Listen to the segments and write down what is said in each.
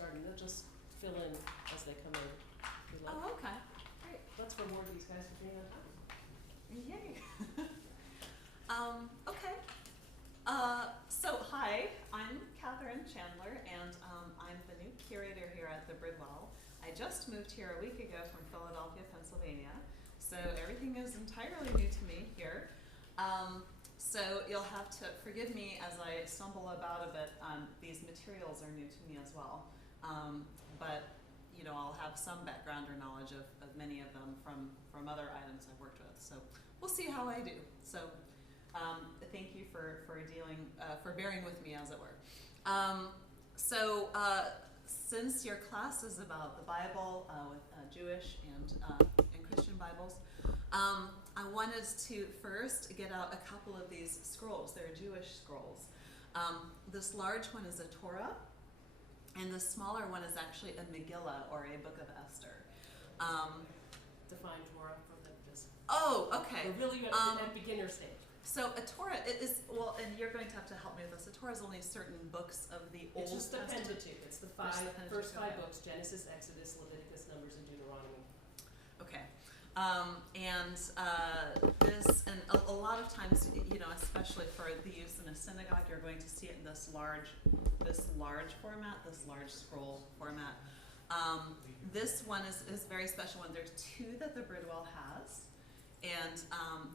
starting. They'll just fill in as they come in. If you like. Oh, okay. Great. Let's reward these guys for being on time. Yay. Okay. So hi, I'm Catherine Chandler, and I'm the new curator here at the Bridwell. I just moved here a week ago from Philadelphia, Pennsylvania, so everything is entirely new to me here. So you'll have to forgive me as I stumble about a bit. These materials are new to me as well, but you know, I'll have some background or knowledge of many of them from other items I've worked with. So we'll see how I do. So thank you for bearing with me, as it were. Since your class is about the Bible with Jewish and Christian Bibles, I wanted to first get out a couple of these scrolls. They're Jewish scrolls. This large one is a Torah, and the smaller one is actually a Megillah, or a Book of Esther. Define Torah for them, just. Oh, okay. We're really at beginner stage. So a Torah is, well, and you're going to have to help me with this. A Torah is only certain books of the Old It's just the Testament. Pentateuch. It's the first five books: Genesis, Exodus, Leviticus, Numbers, and Deuteronomy. Okay. This, and a lot of times, you know, especially for the use in a synagogue, you're going to see it in this large format, this large scroll format. This one is a very special one. There's two that the Bridwell has, and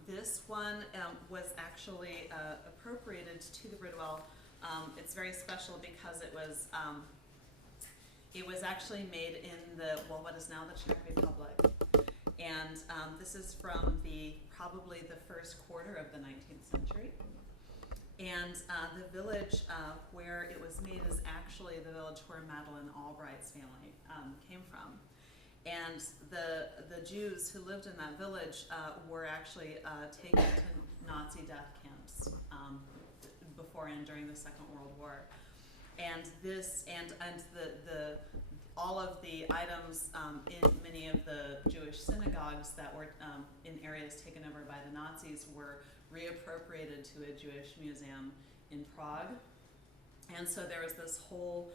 this one was actually appropriated to the Bridwell. It's very special because it was actually made in what is now the Czech Republic. And this is from probably the first quarter of the 19th century. And the village where it was made is actually the village where Madeleine Albright's family came from. And the Jews who lived in that village were actually taken to Nazi death camps before and during the Second World War. And all of the items in many of the Jewish synagogues that were in areas taken over by the Nazis were reappropriated to a Jewish museum in Prague. And so there was this whole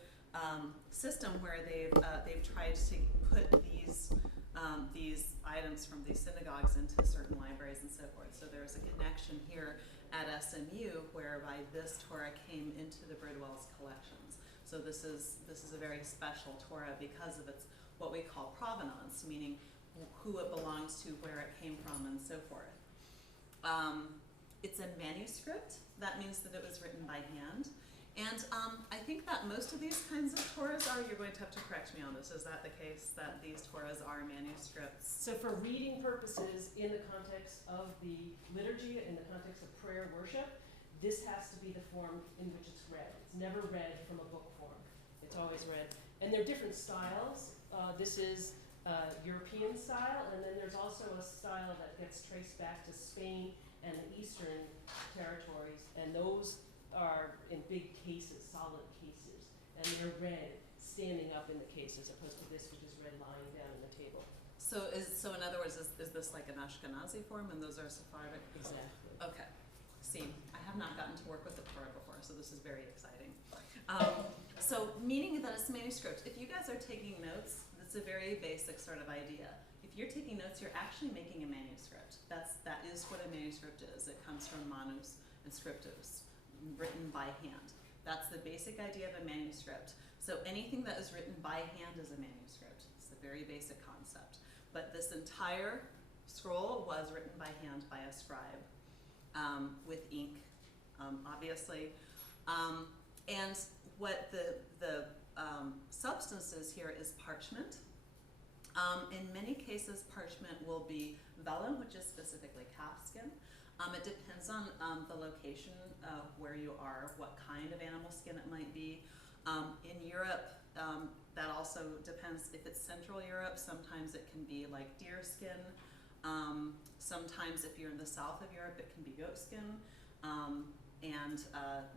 system where they've tried to put these items from these synagogues into certain libraries and so forth. So there's a connection here at SMU whereby this Torah came into the Bridwell's collections. So this is a very special Torah because of its what we call provenance, meaning who it belongs to, where it came from, and so forth. It's a manuscript. That means that it was written by hand. And I think that most of these kinds of Torahs are, you're going to have to correct me on this, is that the case, that these Torahs are manuscripts? So for reading purposes, in the context of the liturgy, in the context of prayer worship, this has to be the form in which it's read. It's never read from a book form. It's always read. And there are different styles. This is European style, and then there's also a style that gets traced back to Spain and the Eastern territories, and those are in big cases, solid cases, and they're read standing up in the case as opposed to this, which is read lying down on the table. So in other words, is this like an Ashkenazi form, and those are Sephardic? Exactly. Okay. See, I have not gotten to work with the Torah before, so this is very exciting. So meaning that it's a manuscript. If you guys are taking notes, it's a very basic sort of idea. If you're taking notes, you're actually making a manuscript. That is what a manuscript is. It comes from manus and scriptus, written by hand. That's the basic idea of a manuscript. So anything that is written by hand is a manuscript. It's a very basic concept. But this entire scroll was written by hand by a scribe with ink, obviously. And what the substance is here is parchment. In many cases, parchment will be vellum, which is specifically calfskin. It depends on the location where you are, what kind of animal skin it might be. In Europe, that also depends. If it's Central Europe, sometimes it can be like deer skin. Sometimes if you're in the south of Europe, it can be goat skin. And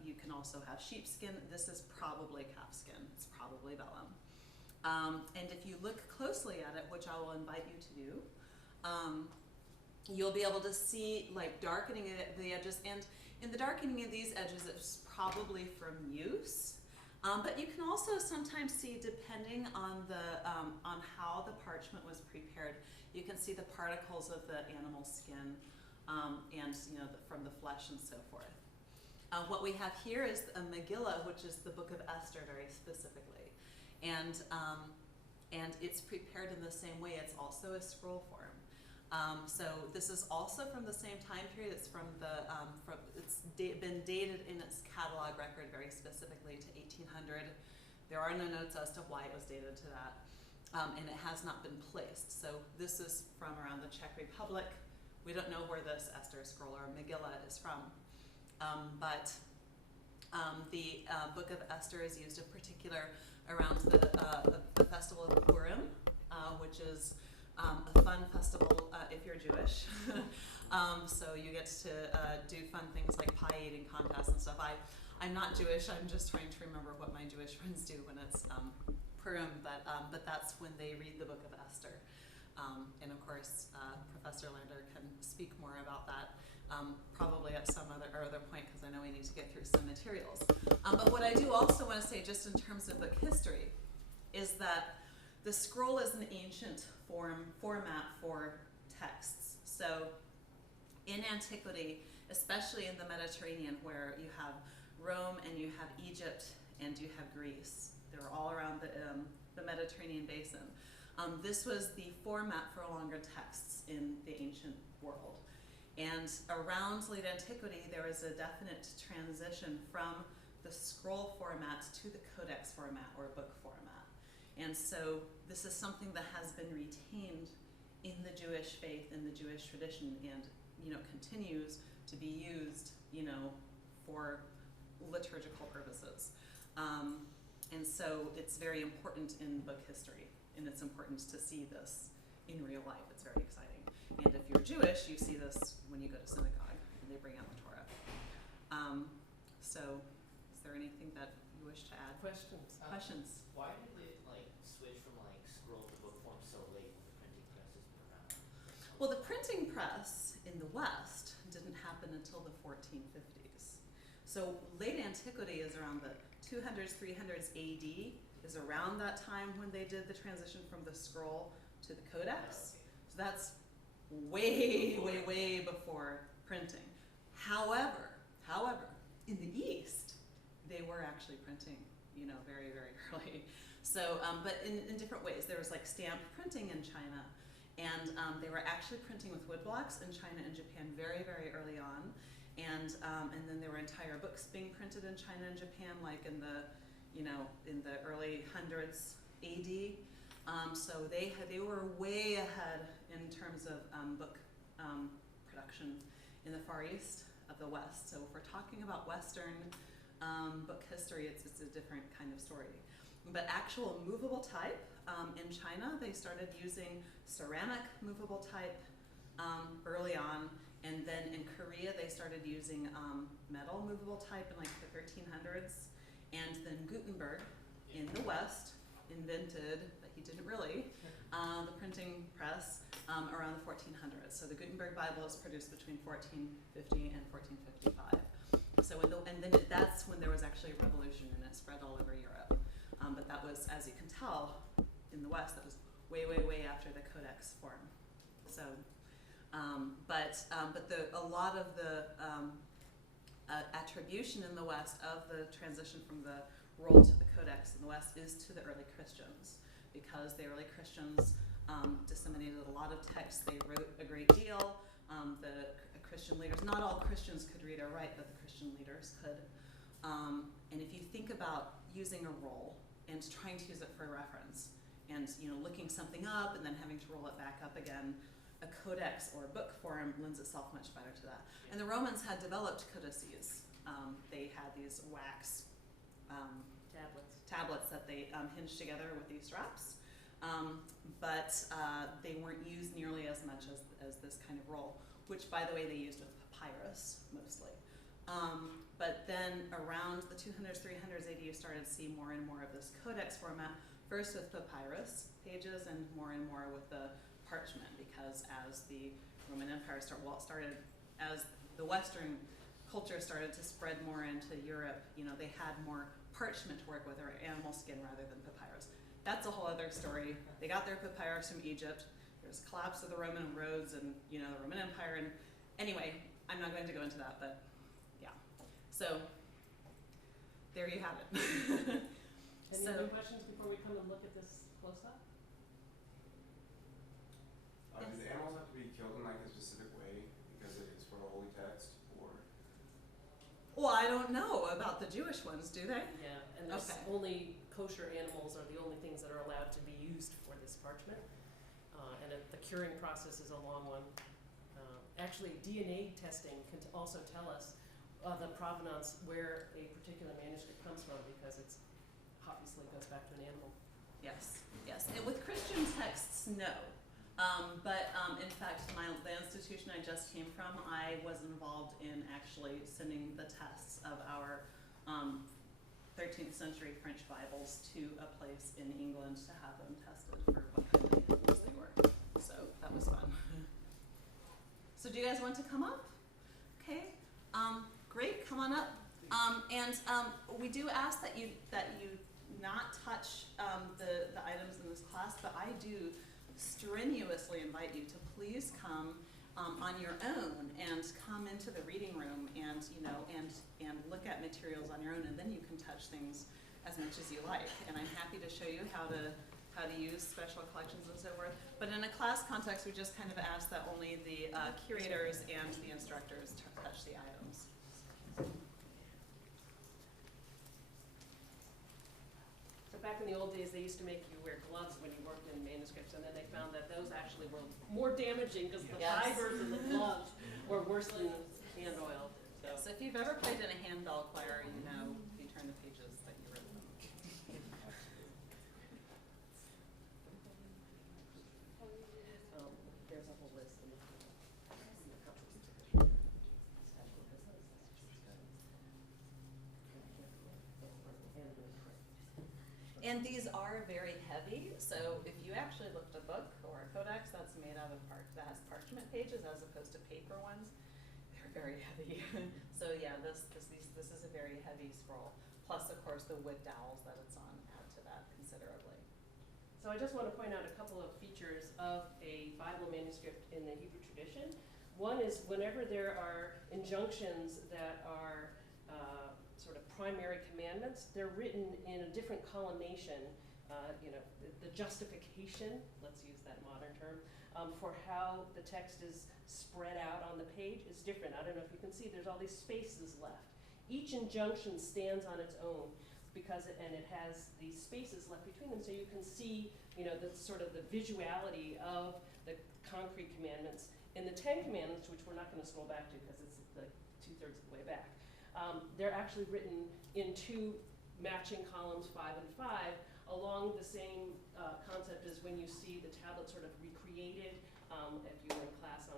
you can also have sheepskin. This is probably calfskin. It's probably vellum. And if you look closely at it, which I will invite you to do, you'll be able to see like darkening at the edges. And in the darkening of these edges, it's probably from use. But you can also sometimes see, depending on on how the parchment was prepared, you can see the particles of the animal skin and from the flesh and so forth. What we have here is a Megillah, which is the Book of Esther, very specifically, and it's prepared in the same way. It's also a scroll form. So this is also from the same time period. It's been dated in its catalog record very specifically to 1800. There are no notes as to why it was dated to that, and it has not been placed. So this is from around the Czech Republic. We don't know where this Esther scroll or Megillah is from, but the Book of Esther is used in particular around the festival of Purim, which is a fun festival if you're Jewish. So you get to do fun things like pie eating contests and stuff. I'm not Jewish. I'm just trying to remember what my Jewish friends do when it's Purim, but that's when they read the Book of Esther. And of course, Professor Lander can speak more about that probably at some other point, because I know we need to get through some materials. But what I do also want to say, just in terms of book history, is that the scroll is an ancient format for texts. So in antiquity, especially in the Mediterranean, where you have Rome and you have Egypt and you have Greece, they're all around the Mediterranean basin. This was the format for longer texts in the ancient world. And around late antiquity, there was a definite transition from the scroll format to the codex format or book format. And so this is something that has been retained in the Jewish faith, in the Jewish tradition, and continues to be used, for liturgical purposes. And so it's very important in book history, and it's important to see this in real life. It's very exciting. And if you're Jewish, you see this when you go to synagogue and they bring out the Torah. So is there anything that you wish to add? Questions? Questions? Why did it switch from scroll to book form so late when the printing press has been around? Well, the printing press in the West didn't happen until the 1450s. So late antiquity is around the 200s, 300s AD, is around that time when they did the transition from the scroll to the codex. So that's way before printing. However, in the East, they were actually printing, very, very early. So, but in different ways. There was stamp printing in China, and they were actually printing with woodblocks in China and Japan very, very early on. And then there were entire books being printed in China and Japan, in the early hundreds AD. So they were way ahead in terms of book production in the Far East of the West. So if we're talking about Western book history, it's a different kind of story. But actual movable type in China, they started using ceramic movable type early on, and then in Korea they started using metal movable type in the 1300s, and then Gutenberg in the West invented, but he didn't really, the printing press around the 1400s. So the Gutenberg Bible is produced between 1450 and 1455. So that's when there was actually a revolution, and it spread all over Europe. But that was, as you can tell, in the West, that was way after the codex form. So, but a lot of the attribution in the West of the transition from the roll to the codex in the West is to the early Christians, because the early Christians disseminated a lot of texts. They wrote a great deal. The Christian leaders, not all Christians could read or write, but the Christian leaders could. And if you think about using a roll and trying to use it for reference, and looking something up and then having to roll it back up again, a codex or book form lends itself much better to that. And the Romans had developed codices. They had these wax tablets that they hinged together with these straps, but they weren't used nearly as much as this kind of roll, which, by the way, they used with papyrus mostly. But then around the 200s, 300s AD, you started to see more and more of this codex format, first with papyrus pages and more with the parchment, because as the Roman Empire started, as the Western culture started to spread more into Europe, they had more parchment to work with, or animal skin rather than papyrus. That's a whole other story. They got their papyrus from Egypt. There was a collapse of the Roman roads and, you know, the Roman Empire. And anyway, I'm not going to go into that, but yeah. So there you have it. Any other questions before we come and look at this close up? Yes. Do the animals have to be killed in like a specific way because it's for the holy text, or? Well, I don't know about the Jewish ones, do they? Yeah, and there's Okay. only kosher animals are the only things that are allowed to be used for this parchment. The curing process is a long one. Actually, DNA testing can also tell us the provenance where a particular manuscript comes from, because it's obviously goes back to an animal. Yes, yes. And with Christian texts, no. In fact, the institution I just came from, I was involved in actually sending the tests of our 13th century French Bibles to a place in England to have them tested for what kind of animals they were. So that was fun. So do you guys want to come up? Okay, great, come on up. We do ask that you not touch the items in this class, but I do strenuously invite you to please come on your own and come into the reading room and, you know, and look at materials on your own, and then you can touch things as much as you like. And I'm happy to show you how to use special collections and so forth. But in a class context, we just kind of ask that only the curators and the instructors touch the items. So back in the old days, they used to make you wear gloves when you worked in manuscripts, and then they found that those actually were more damaging because the Yes. fibers in the gloves were worse than hand oil. So if you've ever played in a handbell choir, you know, if you turn the pages that you wrote them. There's a whole list. And these are very heavy, so if you actually looked at a book or a codex that's made out of that has parchment pages as opposed to paper ones, they're very heavy. So yeah, this is a very heavy scroll. Plus, of course, the wood dowels that it's on add to that considerably. So I just want to point out a couple of features of a Bible manuscript in the Hebrew tradition. One is whenever there are injunctions that are sort of primary commandments, they're written in a different collimation, the justification, let's use that modern term, for how the text is spread out on the page is different. I don't know if you can see, there's all these spaces left. Each injunction stands on its own because it has these spaces left between them, so you can see, the sort of the visuality of the concrete commandments. In the 10 Commandments, which we're not going to scroll back to because it's like 2/3 of the way back, they're actually written in two matching columns, 5 and 5, along the same concept as when you see the tablet sort of recreated. If you were in class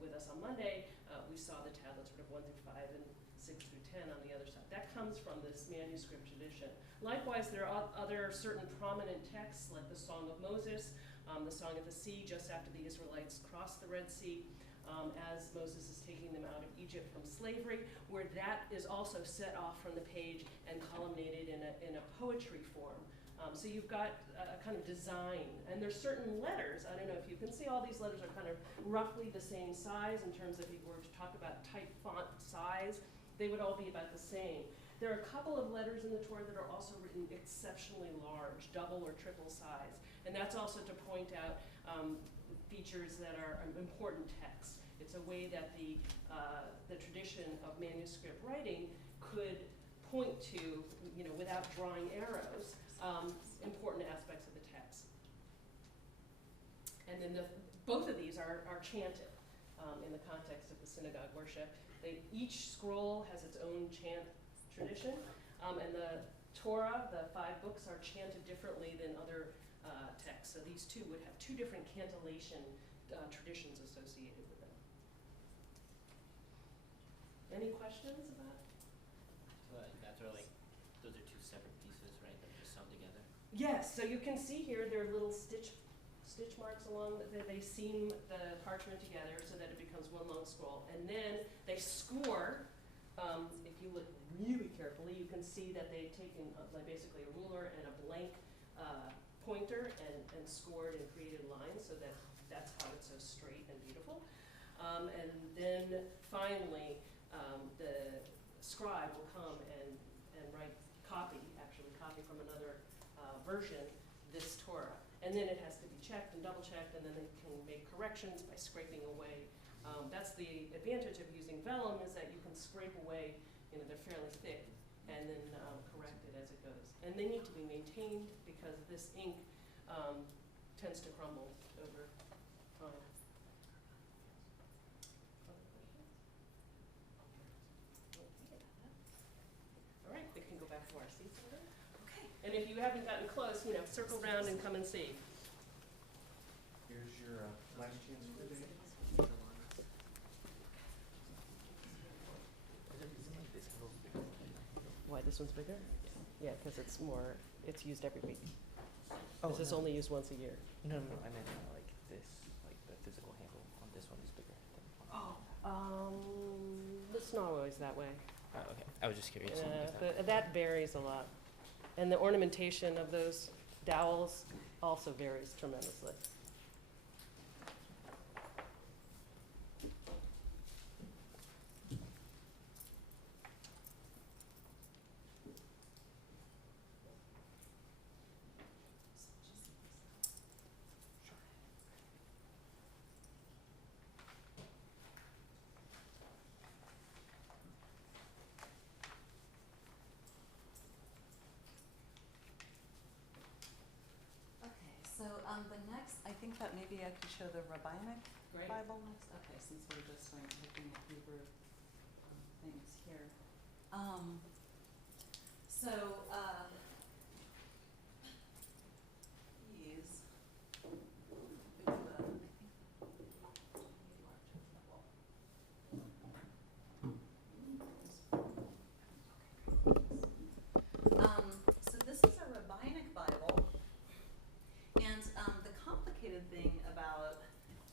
with us on Monday, we saw the tablet sort of 1 through 5 and 6 through 10 on the other side. That comes from this manuscript tradition. Likewise, there are other certain prominent texts like the Song of Moses, the Song of the Sea, just after the Israelites crossed the Red Sea, as Moses is taking them out of Egypt from slavery, where that is also set off from the page and columnated in a poetry form. So you've got a kind of design, and there's certain letters. I don't know if you can see, all these letters are kind of roughly the same size in terms of if you were to talk about type font size, they would all be about the same. There are a couple of letters in the Torah that are also written exceptionally large, double or triple size, and that's also to point out features that are important texts. It's a way that the tradition of manuscript writing could point to, without drawing arrows, important aspects of the text. And then both of these are chanted in the context of the synagogue worship. Each scroll has its own chant tradition, and the Torah, the 5 books, are chanted differently than other texts. So these two would have 2 different cantillation traditions associated with them. Any questions about? So that's are like, those are 2 separate pieces, right, that are just sewn together? Yes, so you can see here there are little stitch marks along, they seam the parchment together so that it becomes one long scroll. And then they score, if you look really carefully, you can see that they've taken like basically a ruler and a blank pointer and scored and created lines so that that's how it's so straight and beautiful. And then finally, the scribe will come and write copy from another version, this Torah. And then it has to be checked and double checked, and then they can make corrections by scraping away. That's the advantage of using vellum, is that you can scrape away, they're fairly thick, and then correct it as it goes. And they need to be maintained because this ink tends to crumble over time. All right, we can go back to our seats again. Okay. And if you haven't gotten close, circle around and come and see. Here's your last chance for the day. Why, this one's bigger? Yeah, because it's used every week. Oh, This is no. only used once a year. No, I meant like this, like the physical handle on this one is bigger than one. It's not always that way. Oh, okay. I was just curious. That varies a lot. And the ornamentation of those dowels also varies tremendously. So the next, I think that maybe I could show the Rabbinic Great. Bible next. Okay, since we're just looking at Hebrew things here. So these, we do I think, so this is a Rabbinic Bible. And the complicated thing about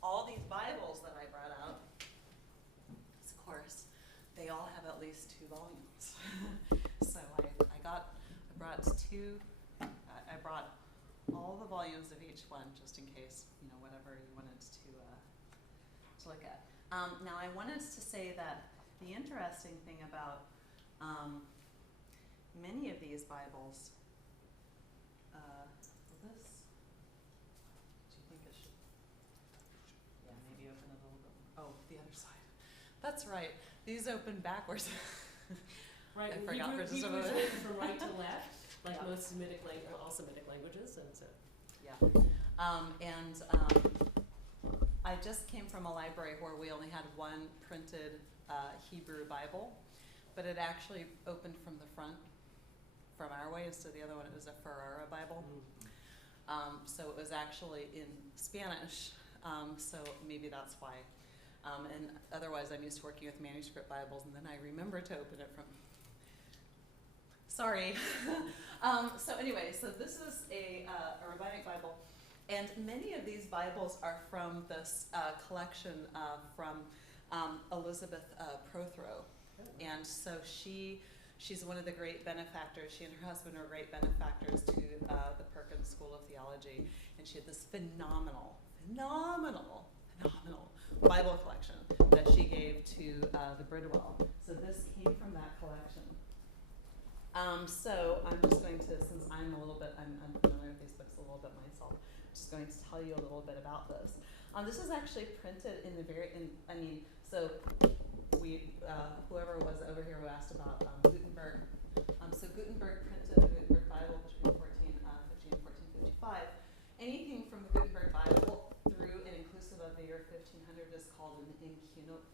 all these Bibles that I brought out is, of course, they all have at least 2 volumes. So I brought all the volumes of each one, just in case, whatever you wanted to look at. Now I wanted to say that the interesting thing about many of these Bibles, this. Do you think it should? Yeah, maybe open it a little bit. Oh, the other side. That's right. These open backwards. Right, I and forgot for just a Hebrew is moment. from right to left, like Yeah. most all Semitic languages, and so. Yeah. I just came from a library where we only had one printed Hebrew Bible, but it actually opened from the front, from our way, instead of the other one. It was a Ferrara Bible. So it was actually in Spanish, so maybe that's why. And otherwise, I'm used to working with manuscript Bibles, and then I remember to open it from. Sorry. So anyway, so this is a Rabbinic Bible, and many of these Bibles are from this collection from Elizabeth Prothero, and so she's one of the great benefactors. She and her husband are great benefactors to the Perkins School of Theology, and she had this phenomenal Bible collection that she gave to the Bridwell. So this came from that collection. So I'm just going to, since I'm unfamiliar with these books a little bit myself, I'm just going to tell you a little bit about this. This is actually printed in the whoever was over here who asked about Gutenberg. So Gutenberg printed the Gutenberg Bible between 1450 and 1455. Anything from the Gutenberg Bible through and inclusive of the year 1500 is called an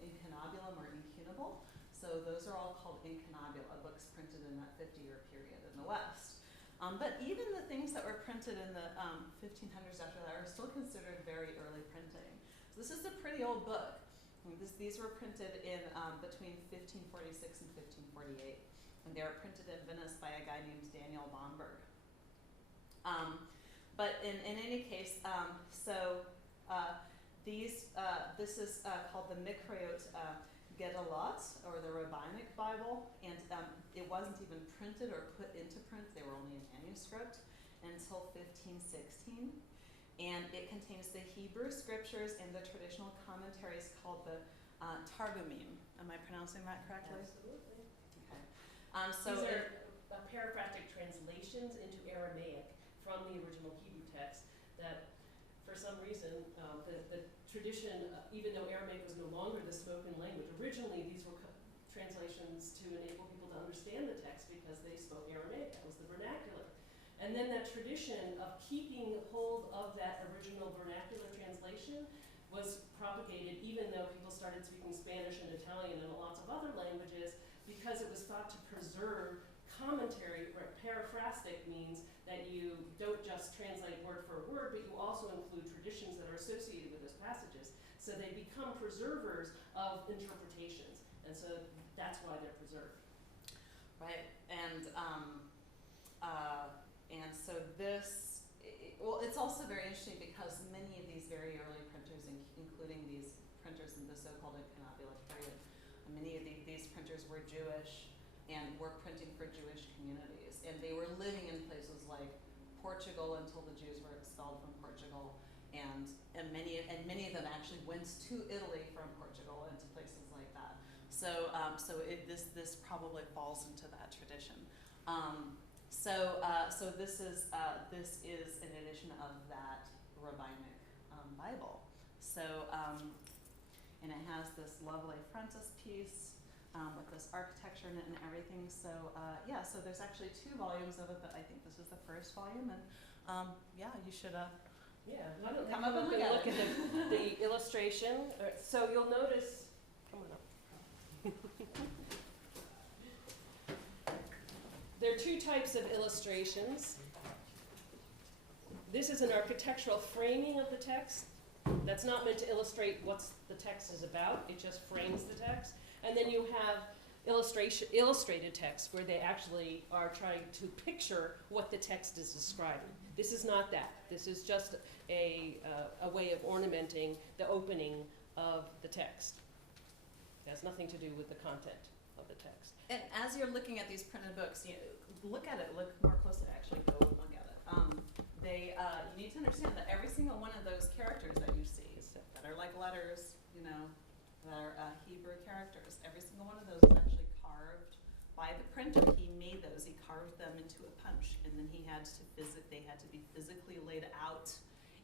incunabulum or incunable. So those are all called incunabula, books printed in that 50-year period in the West. But even the things that were printed in the 1500s after that are still considered very early printing. So this is a pretty old book. These were printed in between 1546 and 1548. And they were printed in Venice by a guy named Daniel Bomberg. But in any case, this is called the Mikrayot Gedalot, or the Rabbinic Bible, and it wasn't even printed or put into print. They were only in manuscript until 1516. And it contains the Hebrew scriptures and the traditional commentaries called the Targumim. Am I pronouncing that correctly? Absolutely. Okay. These are paraphrastic translations into Aramaic from the original Hebrew text that, for some reason, the tradition, even though Aramaic was no longer the spoken language, originally these were translations to enable people to understand the text because they spoke Aramaic. That was the vernacular. And then that tradition of keeping hold of that original vernacular translation was propagated even though people started speaking Spanish and Italian and lots of other languages, because it was thought to preserve commentary. Paraphrastic means that you don't just translate word for word, but you also include traditions that are associated with those passages. So they become preservers of interpretations, and so that's why they're preserved. Right, and so this, well, it's also very interesting because many of these very early printers, including these printers in the so-called incanabula period, many of these printers were Jewish and were printing for Jewish communities, and they were living in places like Portugal until the Jews were expelled from Portugal, and many of them actually went to Italy from Portugal and to places like that. So this probably falls into that tradition. So this is an edition of that rabbinic Bible. So and it has this lovely frontispiece with this architecture in it and everything. So yeah, so there's actually 2 volumes of it, but I think this is the first volume, and yeah, you should Yeah, why don't come you up and look at it. the illustration. So you'll notice, come on up. There are 2 types of illustrations. This is an architectural framing of the text. That's not meant to illustrate what the text is about. It just frames the text. And then you have illustrated text where they actually are trying to picture what the text is describing. This is not that. This is just a way of ornamenting the opening of the text. It has nothing to do with the content of the text. And as you're looking at these printed books, you look at it, look more closely, actually go and look at it. You need to understand that every single one of those characters that you see, that are like letters, that are Hebrew characters, every single one of those is actually carved by the printer. He made those, he carved them into a punch, and then they had to be physically laid out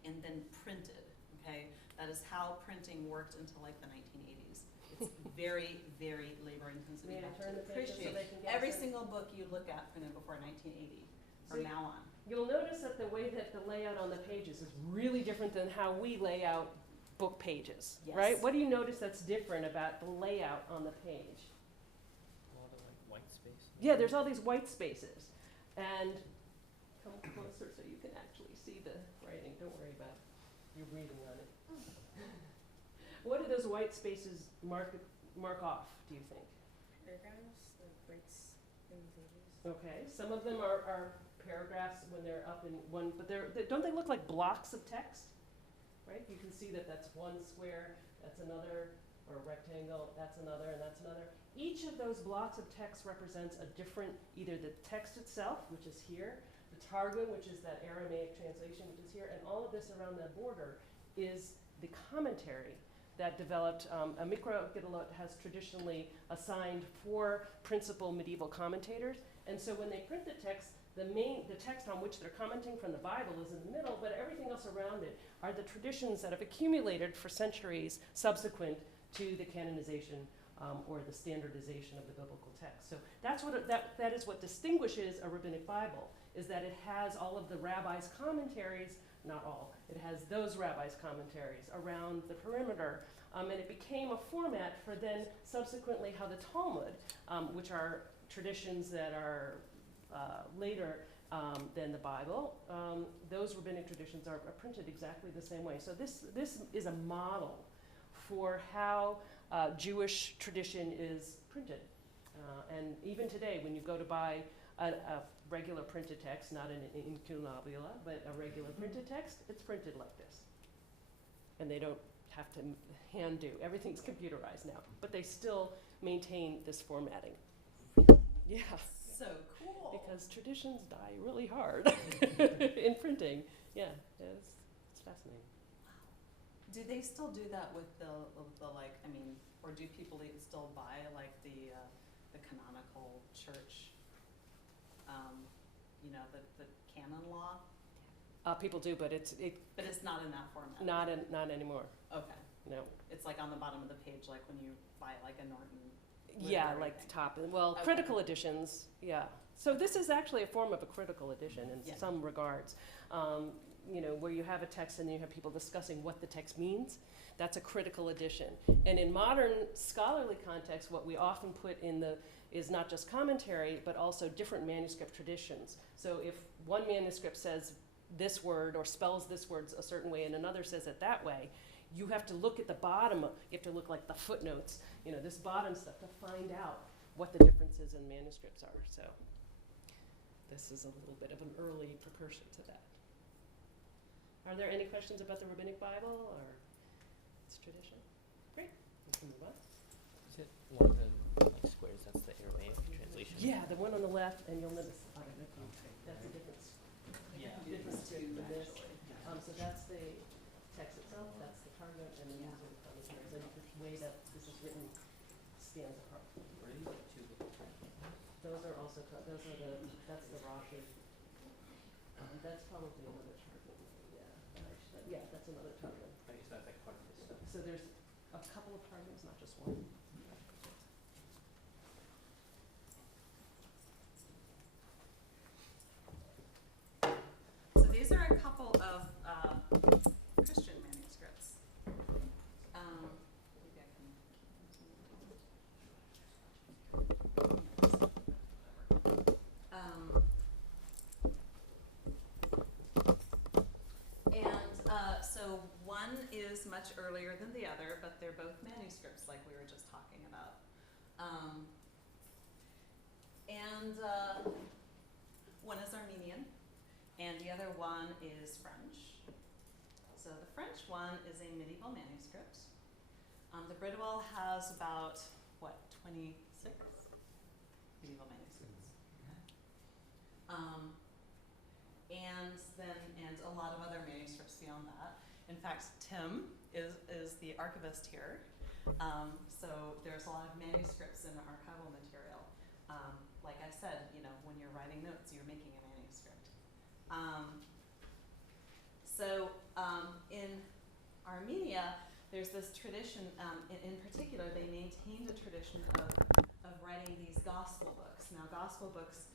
and then printed, okay? That is how printing worked until like the 1980s. It's very, very labor intensive. You have to appreciate every single book you look at printed before 1980 from now on. You'll notice that the way that the layout on the pages is really different than how we lay out book pages, Yes. right? What do you notice that's different about the layout on the page? All the like white space. Yeah, there's all these white spaces. And come closer so you can actually see the writing. Don't worry about you reading on it. What do those white spaces mark off, do you think? Paragraphs, the breaks in the pages. Okay, some of them are paragraphs when they're up in one, but don't they look like blocks of text? Right? You can see that that's one square, that's another, or a rectangle, that's another, and that's another. Each of those blocks of text represents a different, either the text itself, which is here, the Targum, which is that Aramaic translation, which is here, and all of this around the border is the commentary that developed. A Mikra Gedalot has traditionally assigned 4 principal medieval commentators, and so when they print the text, the text on which they're commenting from the Bible is in the middle, but everything else around it are the traditions that have accumulated for centuries subsequent to the canonization or the standardization of the biblical text. So that's what that is what distinguishes a rabbinic Bible, is that it has all of the rabbis' commentaries, not all, it has those rabbis' commentaries around the perimeter, and it became a format for then subsequently how the Talmud, which are traditions that are later than the Bible, those rabbinic traditions are printed exactly the same way. So this is a model for how Jewish tradition is printed. And even today, when you go to buy a regular printed text, not an incunabula, but a regular printed text, it's printed like this. And they don't have to hand do. Everything's computerized now, but they still maintain this formatting. Yeah, So cool. because traditions die really hard in printing. Yeah, it's fascinating. Do they still do that with the like, I mean, or do people still buy like the canonical church, you know, the canon law? People do, but it's But it's not in that format? not anymore. Okay. No. It's like on the bottom of the page, like when you buy like a Norton. Yeah, literary like thing. the top. Well, Okay. critical editions, yeah. So this is actually a form of a critical edition in Yeah. some regards. You know, where you have a text and you have people discussing what the text means. That's a critical edition. And in modern scholarly context, what we often put in is not just commentary, but also different manuscript traditions. So if one manuscript says this word or spells this word a certain way and another says it that way, you have to look at the bottom, you have to look like the footnotes, you know, this bottom stuff to find out what the differences in manuscripts are. So this is a little bit of an early precursor to that. Are there any questions about the Rabbinic Bible or its tradition? Great, we can move on. Is it one of the like squares? That's the Aramaic translation. Yeah, the one on the left, and you'll notice, I don't know if that's a difference. Yeah. Difference Two, from this. actually. So that's the text itself, that's the targum, and then these are the commentaries. And the way that this is written stands apart. Were these like two different translations? Those are also, that's the Rashi. That's probably another targum, yeah, that's another targum. I guess that's like part of this stuff. So there's a couple of targums, not just one. So these are a couple of Christian manuscripts. Maybe I can. So one is much earlier than the other, but they're both manuscripts, like we were just talking about. One is Armenian, and the other one is French. So the French one is a medieval manuscript. The Bridwell has about, 26 medieval manuscripts. And a lot of other manuscripts beyond that. In fact, Tim is the archivist here. So there's a lot of manuscripts in the archival material. Like I said, you know, when you're writing notes, you're making a manuscript. In Armenia, there's this tradition, in particular, they maintained a tradition of writing these gospel books. Now, gospel books